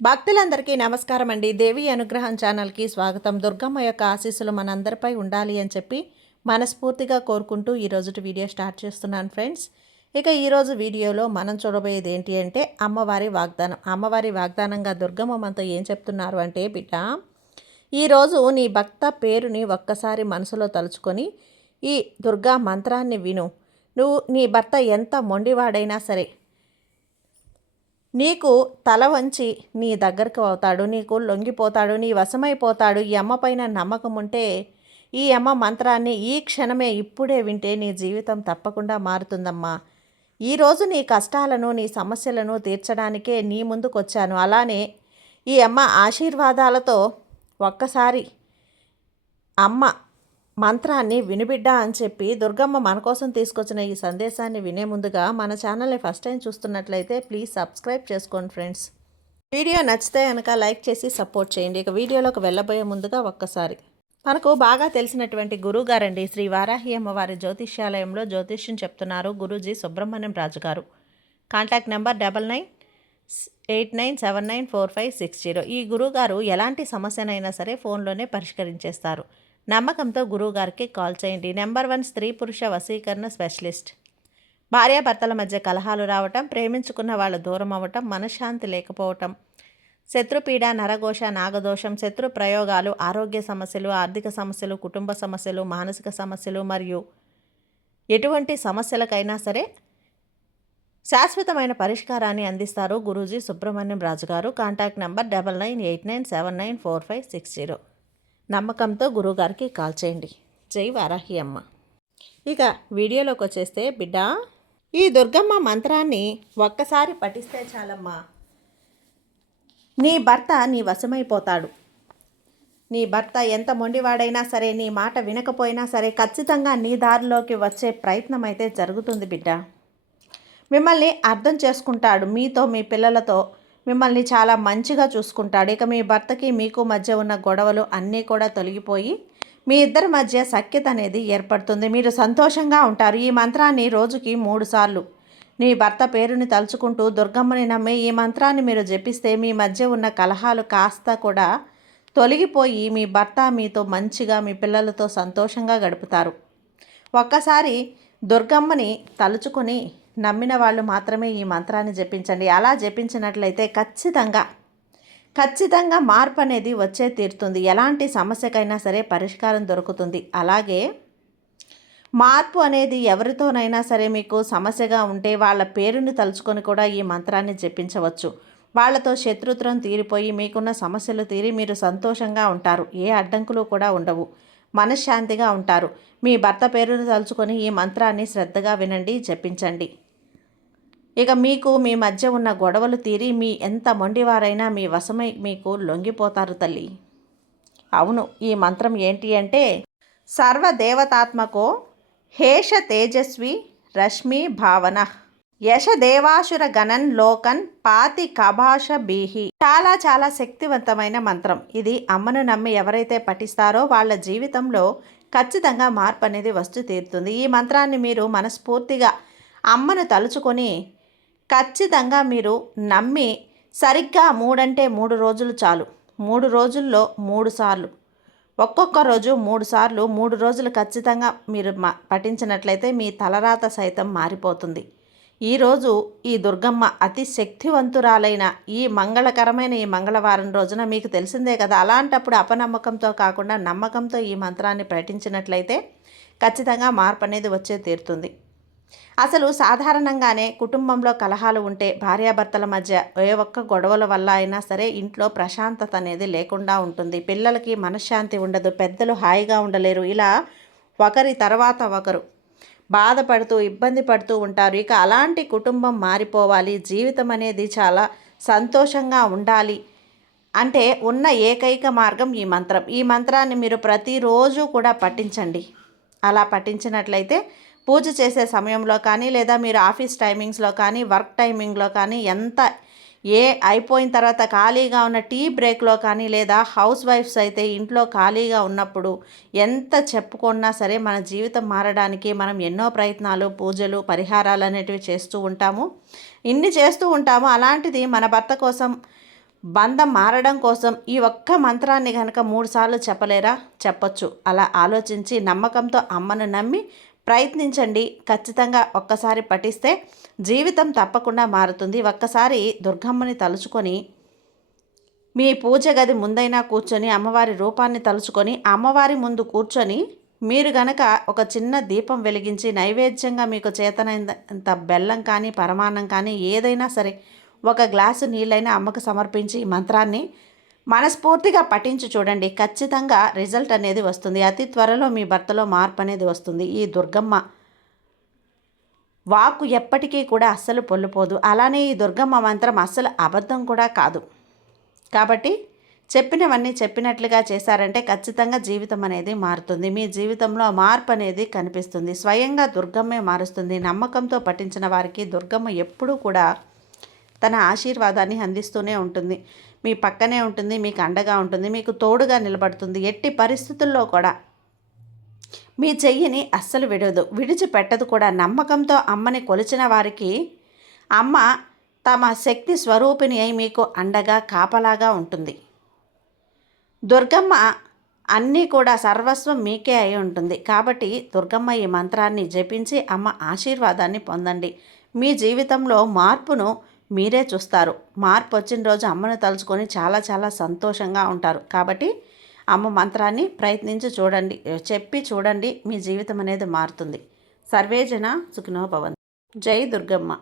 భక్తులందరికీ నమస్కారం అండి. దేవి అనుగ్రహం ఛానల్కి స్వాగతం. దుర్గమ్మ యొక్క ఆశీస్సులు మనందరిపై ఉండాలి అని చెప్పి మనస్ఫూర్తిగా కోరుకుంటూ ఈరోజు వీడియో స్టార్ట్ చేస్తున్నాను ఫ్రెండ్స్. ఇక ఈరోజు వీడియోలో మనం చూడబోయేది ఏంటి అంటే అమ్మవారి వాగ్దానం. అమ్మవారి వాగ్దానంగా దుర్గమ్మ మనతో ఏం చెప్తున్నారు అంటే, బిడ్డ, ఈరోజు నీ భక్త పేరుని ఒక్కసారి మనసులో తలుచుకొని ఈ దుర్గా మంత్రాన్ని విను. నీ భర్త ఎంత మొండివాడైనా సరే నీకు తల వంచి నీ దగ్గరకు అవుతాడు, నీకు లొంగిపోతాడు, నీ వశమైపోతాడు. ఈ అమ్మ పైన నమ్మకం ఉంటే ఈ అమ్మ మంత్రాన్ని ఈ క్షణమే ఇప్పుడే వింటే నీ జీవితం తప్పకుండా మారుతుందమ్మా. ఈరోజు నీ కష్టాలను నీ సమస్యలను తీర్చడానికే నీ ముందుకు వచ్చాను. అలానే ఈ అమ్మ ఆశీర్వాదాలతో ఒక్కసారి అమ్మ మంత్రాన్ని వినిబిడ్డ అని చెప్పి దుర్గమ్మ మన కోసం తీసుకొచ్చిన ఈ సందేశాన్ని వినే ముందుగా మన ఛానల్ని ఫస్ట్ టైం చూస్తున్నట్లయితే ప్లీజ్ సబ్స్క్రైబ్ చేసుకోండి ఫ్రెండ్స్. వీడియో నచ్చితే కనుక లైక్ చేసి సపోర్ట్ చేయండి. ఇక వీడియోలోకి వెళ్ళబోయే ముందుగా ఒక్కసారి మనకు బాగా తెలిసినటువంటి గురువు గారండి, శ్రీ వారాహి అమ్మవారి జ్యోతిష్యాలయంలో జ్యోతిష్యం చెప్తున్నారు గురూజీ సుబ్రహ్మణ్యం రాజు గారు. Contact number 9989794560. ఈ గురువుగారు ఎలాంటి సమస్యనైనా సరే ఫోన్లోనే పరిష్కరించేస్తారు. నమ్మకంతో గురువుగారికి కాల్ చేయండి. నెంబర్ 1 స్త్రీ పురుష వశీకరణ స్పెషలిస్ట్. భార్యాభర్తల మధ్య కలహాలు రావటం, ప్రేమించుకున్న వాళ్ళు దూరం అవ్వటం, మనశ్శాంతి లేకపోవటం, శత్రుపీడ, నరఘోష, నాగదోషం, శత్రు ప్రయోగాలు, ఆరోగ్య సమస్యలు, ఆర్థిక సమస్యలు, కుటుంబ సమస్యలు, మానసిక సమస్యలు మరియు ఎటువంటి సమస్యలకైనా సరే శాశ్వతమైన పరిష్కారాన్ని అందిస్తారు గురూజీ సుబ్రహ్మణ్యం రాజు గారు. Contact number 9989794560. నమ్మకంతో గురువుగారికి కాల్ చేయండి. జై వారాహి అమ్మ. ఇక వీడియోలోకి వచ్చేస్తే, బిడ్డ, ఈ దుర్గమ్మ మంత్రాన్ని ఒక్కసారి పఠిస్తే చాలమ్మా, నీ భర్త నీ వశమైపోతాడు. నీ భర్త ఎంత మొండివాడైనా సరే, నీ మాట వినకపోయినా సరే, ఖచ్చితంగా నీ దారిలోకి వచ్చే ప్రయత్నం అయితే జరుగుతుంది బిడ్డ. మిమ్మల్ని అర్థం చేసుకుంటాడు. మీతో మీ పిల్లలతో మిమ్మల్ని చాలా మంచిగా చూసుకుంటాడు. ఇక మీ భర్తకి మీకు మధ్య ఉన్న గొడవలు అన్నీ కూడా తొలగిపోయి మీ ఇద్దరి మధ్య సఖ్యత అనేది ఏర్పడుతుంది. మీరు సంతోషంగా ఉంటారు. ఈ మంత్రాన్ని రోజుకి 3 సార్లు మీ భర్త పేరుని తలుచుకుంటూ దుర్గమ్మని నమ్మి ఈ మంత్రాన్ని మీరు జపిస్తే మీ మధ్య ఉన్న కలహాలు కాస్త కూడా తొలగిపోయి మీ భర్త మీతో మంచిగా మీ పిల్లలతో సంతోషంగా గడుపుతారు. ఒక్కసారి దుర్గమ్మని తలుచుకొని నమ్మిన వాళ్ళు మాత్రమే ఈ మంత్రాన్ని జపించండి. అలా జపించినట్లయితే ఖచ్చితంగా మార్పు అనేది వచ్చే తీరుతుంది. ఎలాంటి సమస్యకైనా సరే పరిష్కారం దొరుకుతుంది. అలాగే మార్పు అనేది ఎవరితోనైనా సరే మీకు సమస్యగా ఉంటే వాళ్ళ పేరుని తలుచుకొని కూడా ఈ మంత్రాన్ని జపించవచ్చు. వాళ్ళతో శత్రుత్వం తీరిపోయి మీకున్న సమస్యలు తీరి మీరు సంతోషంగా ఉంటారు. ఏ అడ్డంకులు కూడా ఉండవు. మనశ్శాంతిగా ఉంటారు. మీ భర్త పేరును తలుచుకొని ఈ మంత్రాన్ని శ్రద్ధగా వినండి, జపించండి. ఇక మీకు మీ మధ్య ఉన్న గొడవలు తీరి మీ ఎంత మొండివారైనా మీ వశమై మీకు లొంగిపోతారు తల్లి. అవును, ఈ మంత్రం ఏంటి అంటే, సర్వదేవతాత్మకో హేష తేజస్వి రశ్మి భావన యశ దేవాసుర గణన్ లోకన్ పాతి కభాష బీహి. చాలా చాలా శక్తివంతమైన మంత్రం ఇది. అమ్మను నమ్మి ఎవరైతే పఠిస్తారో వాళ్ళ జీవితంలో ఖచ్చితంగా మార్పు అనేది వస్తూ తీరుతుంది. ఈ మంత్రాన్ని మీరు మనస్ఫూర్తిగా అమ్మను తలుచుకొని ఖచ్చితంగా మీరు నమ్మి సరిగ్గా 3 అంటే 3 రోజులు చాలు. 3 రోజుల్లో 3 సార్లు, ఒక్కొక్క రోజు 3 సార్లు, 3 రోజులు ఖచ్చితంగా మీరు పఠించినట్లయితే మీ తలరాత సైతం మారిపోతుంది. ఈరోజు ఈ దుర్గమ్మ అతి శక్తివంతురాలైన ఈ మంగళకరమైన ఈ మంగళవారం రోజున మీకు తెలిసిందే కదా. అలాంటప్పుడు అపనమ్మకంతో కాకుండా నమ్మకంతో ఈ మంత్రాన్ని పఠించినట్లయితే ఖచ్చితంగా మార్పు అనేది వచ్చే తీరుతుంది. అసలు సాధారణంగానే కుటుంబంలో కలహాలు ఉంటే భార్యాభర్తల మధ్య ఏ ఒక్క గొడవల వల్ల అయినా సరే ఇంట్లో ప్రశాంతత అనేది లేకుండా ఉంటుంది. పిల్లలకి మనశ్శాంతి ఉండదు, పెద్దలు హాయిగా ఉండలేరు. ఇలా ఒకరి తర్వాత ఒకరు బాధపడుతూ ఇబ్బంది పడుతూ ఉంటారు. ఇక అలాంటి కుటుంబం మారిపోవాలి, జీవితం అనేది చాలా సంతోషంగా ఉండాలి అంటే ఉన్న ఏకైక మార్గం ఈ మంత్రం. ఈ మంత్రాన్ని మీరు ప్రతిరోజు కూడా పఠించండి. అలా పఠించినట్లయితే పూజ చేసే సమయంలో కానీ, లేదా మీరు ఆఫీస్ టైమింగ్స్లో కానీ, వర్క్ టైమింగ్లో కానీ, అయిపోయిన తర్వాత ఖాళీగా ఉన్న టీ బ్రేక్లో కానీ, లేదా హౌస్ వైఫ్స్ అయితే ఇంట్లో ఖాళీగా ఉన్నప్పుడు ఎంత చెప్పుకున్నా సరే మన జీవితం మారడానికి మనం ఎన్నో ప్రయత్నాలు, పూజలు, పరిహారాలు అనేటివి చేస్తూ ఉంటాము. అలాంటిది మన భర్త కోసం బంధం మారడం కోసం ఈ ఒక్క మంత్రాన్ని కనుక 3 సార్లు చెప్పలేరా? చెప్పొచ్చు. అలా ఆలోచించి నమ్మకంతో అమ్మను నమ్మి ప్రయత్నించండి. ఖచ్చితంగా ఒక్కసారి పఠిస్తే జీవితం తప్పకుండా మారుతుంది. ఒక్కసారి దుర్గమ్మని తలుచుకొని మీ పూజ గది ముందైనా కూర్చొని అమ్మవారి రూపాన్ని తలుచుకొని అమ్మవారి ముందు కూర్చొని మీరు గనక ఒక చిన్న దీపం వెలిగించి నైవేద్యంగా మీకు చేతనైనంత బెల్లం కానీ పరమాన్నం కానీ ఏదైనా సరే ఒక గ్లాసు నీళ్ళైనా అమ్మకు సమర్పించి ఈ మంత్రాన్ని మనస్ఫూర్తిగా పఠించి చూడండి. ఖచ్చితంగా రిజల్ట్ అనేది వస్తుంది. అతి త్వరలో మీ భర్తలో మార్పు అనేది వస్తుంది. ఈ దుర్గమ్మ వాక్కు ఎప్పటికీ కూడా అస్సలు పొల్లుపోదు. అలానే ఈ దుర్గమ్మ మంత్రం అస్సలు అబద్ధం కూడా కాదు. కాబట్టి చెప్పినవన్నీ చెప్పినట్లుగా చేశారంటే ఖచ్చితంగా జీవితం అనేది మారుతుంది. మీ జీవితంలో మార్పు అనేది కనిపిస్తుంది. స్వయంగా దుర్గమ్మే మారుస్తుంది. నమ్మకంతో పఠించిన వారికి దుర్గమ్మ ఎప్పుడూ కూడా తన ఆశీర్వాదాన్ని అందిస్తూనే ఉంటుంది. మీ పక్కనే ఉంటుంది, మీకు అండగా ఉంటుంది, మీకు తోడుగా నిలబడుతుంది. ఎట్టి పరిస్థితుల్లో కూడా మీ చెయ్యిని అస్సలు విడిచిపెట్టదు కూడా. నమ్మకంతో అమ్మని కొలిచిన వారికి అమ్మ తమ శక్తి స్వరూపిణి అయి మీకు అండగా కాపలాగా ఉంటుంది. దుర్గమ్మ అన్నీ కూడా సర్వస్వం మీకే అయి ఉంటుంది. కాబట్టి దుర్గమ్మ ఈ మంత్రాన్ని జపించి అమ్మ ఆశీర్వాదాన్ని పొందండి. మీ జీవితంలో మార్పును మీరే చూస్తారు. మార్పు వచ్చిన రోజు అమ్మను తలుచుకొని చాలా చాలా సంతోషంగా ఉంటారు. కాబట్టి అమ్మ మంత్రాన్ని ప్రయత్నించి చూడండి, చెప్పి చూడండి. మీ జీవితం అనేది మారుతుంది. సర్వేజన సుఖినో భవంతు. జై దుర్గమ్మ.